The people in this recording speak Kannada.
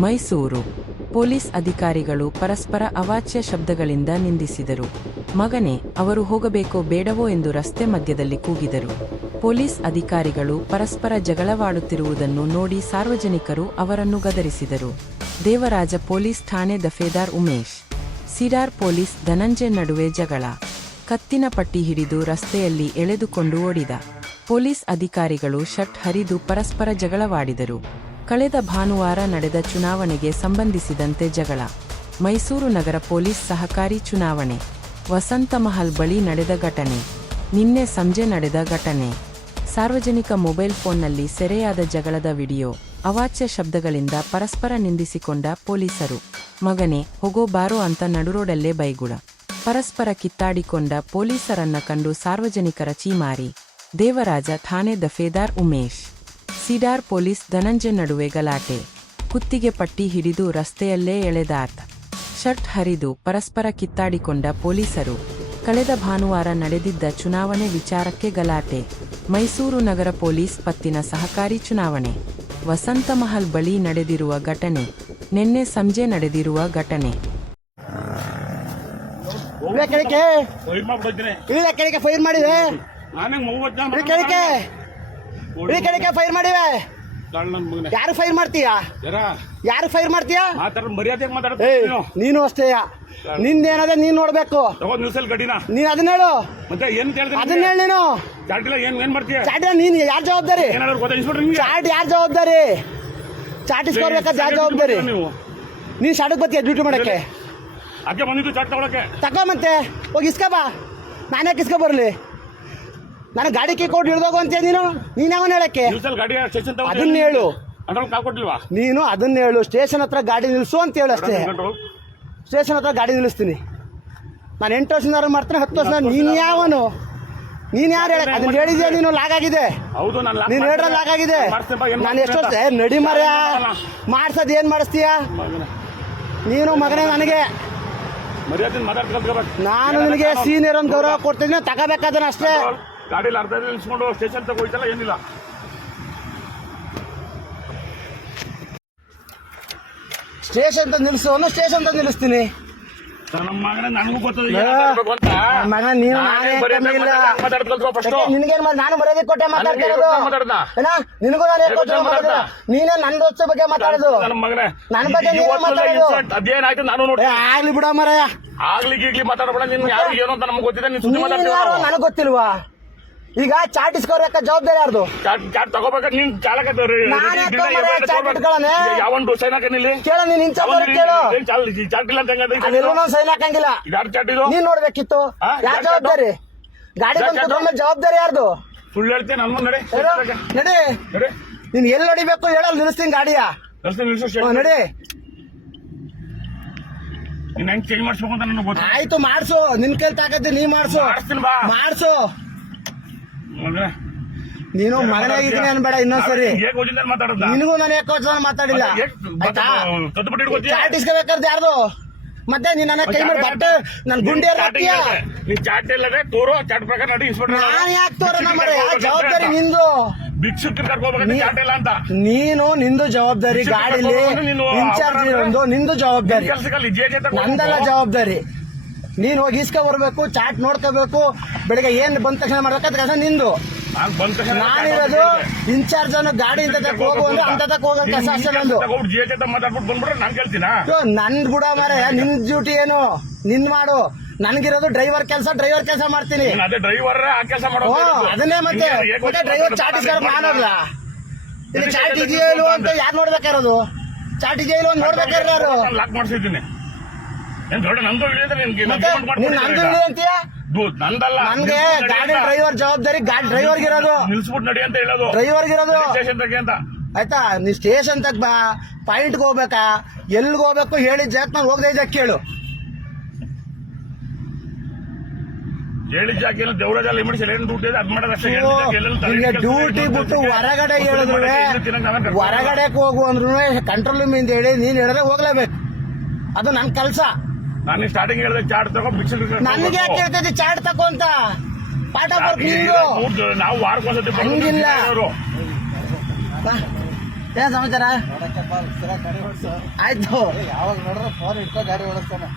ಮೈಸೂರು ಪೊಲೀಸ್ ಅಧಿಕಾರಿಗಳು ಪರಸ್ಪರ ಅವಾಚ್ಯ ಶಬ್ದಗಳಿಂದ ನಿಂದಿಸಿದರು. ಮಗನೇ, ಅವರು ಹೋಗಬೇಕೋ ಬೇಡವೋ ಎಂದು ರಸ್ತೆ ಮಧ್ಯದಲ್ಲಿ ಕೂಗಿದರು. ಪೊಲೀಸ್ ಅಧಿಕಾರಿಗಳು ಪರಸ್ಪರ ಜಗಳವಾಡುತ್ತಿರುವುದನ್ನು ನೋಡಿ ಸಾರ್ವಜನಿಕರು ಅವರನ್ನು ಗದರಿಸಿದರು. ದೇವರಾಜ ಪೊಲೀಸ್ ಠಾಣೆ ದಫೇದಾರ್ ಉಮೇಶ್, ಸಿಡಾರ್ ಪೊಲೀಸ್ ಧನಂಜಯ್ ನಡುವೆ ಜಗಳ. ಕತ್ತಿನ ಪಟ್ಟಿ ಹಿಡಿದು ರಸ್ತೆಯಲ್ಲಿ ಎಳೆದುಕೊಂಡು ಓಡಿದ ಪೊಲೀಸ್ ಅಧಿಕಾರಿಗಳು ಶರ್ಟ್ ಹರಿದು ಪರಸ್ಪರ ಜಗಳವಾಡಿದರು. ಕಳೆದ ಭಾನುವಾರ ನಡೆದ ಚುನಾವಣೆಗೆ ಸಂಬಂಧಿಸಿದಂತೆ ಜಗಳ. ಮೈಸೂರು ನಗರ ಪೊಲೀಸ್ ಸಹಕಾರಿ ಚುನಾವಣೆ ವಸಂತಮಹಲ್ ಬಳಿ ನಡೆದ ಘಟನೆ. ನಿನ್ನೆ ಸಂಜೆ ನಡೆದ ಘಟನೆ. ಸಾರ್ವಜನಿಕ ಮೊಬೈಲ್ ಫೋನ್ನಲ್ಲಿ ಸೆರೆಯಾದ ಜಗಳದ ವಿಡಿಯೋ. ಅವಾಚ್ಯ ಶಬ್ದಗಳಿಂದ ಪರಸ್ಪರ ನಿಂದಿಸಿಕೊಂಡ ಪೊಲೀಸರು. ಮಗನೇ, ಹೋಗೋ ಬಾರೋ ಅಂತ ನಡುರೋಡಲ್ಲೇ ಬೈಗುಳ. ಪರಸ್ಪರ ಕಿತ್ತಾಡಿಕೊಂಡ ಪೊಲೀಸರನ್ನ ಕಂಡು ಸಾರ್ವಜನಿಕರ ಚೀಮಾರಿ. ದೇವರಾಜ ಠಾಣೆ ದಫೇದಾರ್ ಉಮೇಶ್, ಸಿಡಾರ್ ಪೊಲೀಸ್ ಧನಂಜಯ್ ನಡುವೆ ಗಲಾಟೆ. ಕುತ್ತಿಗೆ ಪಟ್ಟಿ ಹಿಡಿದು ರಸ್ತೆಯಲ್ಲೇ ಎಳೆದಾಟ. ಶರ್ಟ್ ಹರಿದು ಪರಸ್ಪರ ಕಿತ್ತಾಡಿಕೊಂಡ ಪೊಲೀಸರು. ಕಳೆದ ಭಾನುವಾರ ನಡೆದಿದ್ದ ಚುನಾವಣೆ ವಿಚಾರಕ್ಕೆ ಗಲಾಟೆ. ಮೈಸೂರು ನಗರ ಪೊಲೀಸ್ ಪತ್ತಿನ ಸಹಕಾರಿ ಚುನಾವಣೆ ವಸಂತಮಹಲ್ ಬಳಿ ನಡೆದಿರುವ ಘಟನೆ. ನಿನ್ನೆ ಸಂಜೆ ನಡೆದಿರುವ ಘಟನೆ. ಫೈರ್ ಮಾಡಿವೆ, ಫೈರ್ ಮಾಡಿವೆ. ಯಾರು ಫೈರ್ ಮಾಡ್ತೀಯಾ? ಯಾರು ಫೈರ್ ಮಾಡ್ತೀಯಾ? ನೀನು ಅಷ್ಟೇ. ನಿಂದೇನದೆ ನೀನ್ ನೋಡ್ಬೇಕು. ನೀನ್ ಅದನ್ನ ಹೇಳು, ಅದನ್ನ ಹೇಳಿ. ನೀನು ಚಾಟಿ ನೀನ್ ಯಾರ ಜವಾಬ್ದಾರಿ? ಚಾಟ್ ಯಾರ ಜವಾಬ್ದಾರಿ? ಚಾಟ್ ಇಸ್ಕೊಡ್ಬೇಕಾದ ಯಾರ ಜವಾಬ್ದಾರಿ? ನೀನ್ ಶಾಟಕ್ ಬರ್ತೀಯ ಡ್ಯೂಟಿ ಮಾಡಕ್ಕೆ? ತಗೋ ಮತ್ತೆ ಹೋಗಿ ಇಸ್ಕೊ ಬಾ. ನಾನೇ ಇಸ್ಕೊ ಬರ್ಲಿ? ನಾನು ಗಾಡಿ ಕೀ ಕೊಟ್ಟು ಹಿಡ್ದೋಗು ಅಂತೀಯ ನೀನು? ನೀನ್ ಯಾವನ್ ಹೇಳಕ್ಕೆ? ಅದನ್ನ ಹೇಳು. ನೀನು ಅದನ್ನ ಹೇಳು. ಸ್ಟೇಷನ್ ಹತ್ರ ಗಾಡಿ ನಿಲ್ಸು ಅಂತ ಹೇಳು ಅಷ್ಟೇ. ಸ್ಟೇಷನ್ ಹತ್ರ ಗಾಡಿ ನಿಲ್ಲಿಸ್ತೀನಿ. ನಾನು 8 ವರ್ಷದ ಮಾಡ್ತೀನಿ, 10 ವರ್ಷ. ನೀನ್ ಯಾವನು? ನೀನ್ ಯಾರು ಹೇಳ? ಅದನ್ನ ಹೇಳಿದ್ಯಾ ನೀನು? ಲಾಗ್ ಆಗಿದೆ. ನೀನ್ ಹೇಳ್ರ ಲಾಗ್ ಆಗಿದೆ. ನಾನು ಎಷ್ಟು ವರ್ಷ ನಡಿ ಮರ್ಯ ಮಾಡ್ಸೋದು ಏನ್ ಮಾಡಿಸ್ತೀಯ ನೀನು? ಮಗನೇ, ನನಗೆ ನಾನು ನಿನಗೆ ಸೀನಿಯರ್ ಅಂತ ಗೌರವ ಕೊಡ್ತಿದ್ದೀನಿ. ತಗೋಬೇಕಾದ್ರೆ ಅಷ್ಟೇ. ಗಾಡಿಯಲ್ಲಿ ಅರ್ಧ ನಿಲ್ಸ್ಕೊಂಡು ಸ್ಟೇಷನ್ ತಗೋಯ್ತಲ್ಲ, ಏನಿಲ್ಲ. ಸ್ಟೇಷನ್ ಅಂತ ನಿಲ್ಸು, ಸ್ಟೇಷನ್ ಅಂತ ನಿಲ್ಲಿಸ್ತೀನಿ. ನಮ್ಮ ಮಗನ ನನಗೂ ಗೊತ್ತದ ಮಗ ನೀನು ನಿನಗೇನ್ ನಾನು ಬರೋದಕ್ಕೆ ಕೊಟ್ಟೆ ಮಾತಾಡ್ತಿರೋದು. ನಿನಗೂ ನಾನು ಕೊಟ್ಟೆ. ನೀನೇ ನನ್ನ ದೋಸ್ತ ಬಗ್ಗೆ ಮಾತಾಡೋದು, ನನ್ನ ಬಗ್ಗೆ ನೀವೇ ಮಾತಾಡೋದು. ಅದೇನಾಯ್ತು ನಾನು ನೋಡಿ. ಆಗ್ಲಿ ಬಿಡ ಮರ, ಆಗ್ಲಿ ಮಾತಾಡಬೇಡ. ನಿನ್ ಯಾರು ಏನು ಅಂತ ನಮ್ಗೆ ಗೊತ್ತಿದೆ. ನನಗ್ ಗೊತ್ತಿಲ್ವಾ? ಈಗ ಚಾಟ್ ಇಸ್ಕೋಬೇಕ ಜವಾಬ್ದಾರಿ ಯಾರ್ದು? ಚಾಟ್ ತಗೋಬೇಕ ನೀನ್ ಚಾಲಕ. ಯಾವೊಂದು ಸೈನ್ ಹಾಕನಿಲ್ಲಿ ಕೇಳ. ನೀನ್ ಇಂಚ ಕೇಳು. ಚಾಟ್ ಇಲ್ಲ ಅಂತ ಸೈನ್ ಹಾಕಂಗಿಲ್ಲ. ಯಾರು ಚಾಟ್ ಇದು? ನೀನ್ ನೋಡ್ಬೇಕಿತ್ತು. ಯಾರ ಜವಾಬ್ದಾರಿ? ಗಾಡಿ ಬಂದ ಜವಾಬ್ದಾರಿ ಯಾರ್ದು? ಸುಳ್ಳು ಹೇಳ್ತೀನಿ. ನನ್ನ ನಡೆ ನಡಿ. ನೀನ್ ಎಲ್ಲಿ ನಡಿಬೇಕು ಹೇಳಲ್, ನಿಲ್ಲಿಸ್ತೀನಿ ಗಾಡಿಯ. ನಡಿ. ನೀನ್ ಹೆಂಗ್ ಚೇಂಜ್ ಮಾಡಿಸ್ಬೇಕು ಅಂತ ನನಗೆ ಗೊತ್ತು. ಆಯ್ತು, ಮಾಡ್ಸು. ನಿನ್ ಕೈಲಿ ತಾಕತ್ತೆ, ನೀ ಮಾಡ್ಸು. ಮಾಡ್ಸು. ನೀನು ಮಗನಾಗಿದ್ದೀನಿ ಅನ್ಬೇಡ ಇನ್ನೊಂದ್ಸರಿ. ನಿನಗೂ ನಾನು ಯಾಕೆ ಮಾತಾಡಿಲ್ಲ ಆಯ್ತಾ? ಚಾಟ್ ಇಸ್ಕೋಬೇಕಾದ್ರೆ ಯಾರ್ದು? ಮತ್ತೆ ನೀನ್ ನನ್ನ ಕೈ ಮೇಲೆ ಬಟ್ಟೆ ನನ್ ಗುಂಡಿ ಚಾಟ್ ಇಲ್ಲದೆ ತೋರೋ ಚಾಟ್ ಪ್ರಕಾರ ನಡಿ. ನಾನು ಯಾಕೆ ತೋರೋಣ ಮರ? ಜವಾಬ್ದಾರಿ ನಿಂದು. ಭಿಕ್ಷುಕ್ ಕರ್ಕೋಬೇಕು ಚಾಟ್ ಇಲ್ಲ ಅಂತ. ನೀನು ನಿಂದು ಜವಾಬ್ದಾರಿ. ಗಾಡಿಲಿ ಇನ್ಚಾರ್ಜ್ ಇರೋದು ನಿಂದು ಜವಾಬ್ದಾರಿ, ನಂದಲ್ಲ ಜವಾಬ್ದಾರಿ. ನೀನ್ ಹೋಗಿ ಇಸ್ಕೊ ಬರ್ಬೇಕು, ಚಾಟ್ ನೋಡ್ಕೋಬೇಕು. ಬೆಳಿಗ್ಗೆ ಏನ್ ಬಂದ ತಕ್ಷಣ ಮಾಡ್ಬೇಕಂತ ಕೆಲಸ ನಿಂದು. ನಾನಿರೋದು ಇನ್ಚಾರ್ಜ್ ಅನ್ನು ಗಾಡಿ ಇಂತ ಹೋಗು ಅಂದ್ರೆ ಅಂತ ಹೋಗೋ ಕೆಲಸ ಅಷ್ಟೇ ನಂದು. ನನ್ ಬಿಡ ಮಾರೆ, ನಿನ್ ಡ್ಯೂಟಿ ಏನು ನಿನ್ ಮಾಡು. ನನ್ಗಿರೋದು ಡ್ರೈವರ್ ಕೆಲಸ ಮಾಡ್ತೀನಿ. ಅದನ್ನೇ ಮತ್ತೆ ಡ್ರೈವರ್ ಚಾಟ್ ಇಸ್ಕೊಂಡು ಮಾಡೋಲ್ಲ. ಇಲ್ಲಿ ಚಾಟ್ ಇದೆಯೋ ಇಲ್ವೋ ಅಂತ ಯಾರು ನೋಡ್ಬೇಕಾರೋದು? ಚಾಟ್ ಇದೆಯೋ ಇಲ್ವೋ ಅಂತ ನೋಡ್ಬೇಕಾರ ಯಾರು? ಲಾಕ್ ಮಾಡಿಸಿದ್ದೀನಿ. ನಂದು ಅಂತೀಯ? ನನ್ಗೆ ಗಾಡಿ ಡ್ರೈವರ್ ಜವಾಬ್ದಾರಿ. ಗಾಡಿ ಡ್ರೈವರ್ಗಿರೋದು. ನಿಲ್ಸ್ಬಿಟ್ಟು ನಡಿ ಅಂತ ಹೇಳೋದು ಡ್ರೈವರ್ಗಿರೋದು. ಸ್ಟೇಷನ್ ತಗೆ ಅಂತ ಆಯ್ತಾ? ನೀ ಸ್ಟೇಷನ್ ತಗ ಬಾ. ಪಾಯಿಂಟ್ಗೆ ಹೋಗ್ಬೇಕಾ? ಎಲ್ಗ್ ಹೋಗ್ಬೇಕು ಹೇಳಿದ ಜಾಗ ನಾನು ಹೋಗದೆ ಇದ್ದ ಕೇಳು. ಹೇಳಿದ ಜಾಗ ದೇವರಾಜ ಡ್ಯೂಟಿ ಅದ್ ಮಾಡೋದಷ್ಟೇ. ಡ್ಯೂಟಿ ಬಿಟ್ಟು ಹೊರಗಡೆ ಹೇಳಿದ್ರು, ಹೊರಗಡೆ ಹೋಗು ಅಂದ್ರು ಕಂಟ್ರೋಲ್ ರೂಮ್ ಇಂದ ಹೇಳಿ ನೀನ್ ಹೇಳಿದ್ರೆ ಹೋಗ್ಲೇಬೇಕು. ಅದು ನನ್ ಕೆಲ್ಸ. ನಾನು ಸ್ಟಾರ್ಟಿಂಗ್ ಹೇಳಿದೆ ಚಾಟ್ ತಗೋ, ನನ್ಗೆ ಯಾಕೆ ಹೇಳ್ತೈತಿ ಚಾಟ್ ತಗೋ ಅಂತ? ಪಾಠ ಬರ್ತೀನಿ. ನಾವು ವಾರಕ್ಕೊಂದ್ಸತಿ ಹಂಗಿಲ್ಲ. ಏನ್ ಸಮಾಚಾರ ನೋಡಕ್ಕಪ್ಪ ಗಾಡಿ ಓಡಿಸು ಆಯ್ತು ಯಾವಾಗ ನೋಡಿದ್ರೆ ಫೋನ್ ಇಟ್ಕೋ ಗಾಡಿ ಓಡಿಸ್ತಾನೆ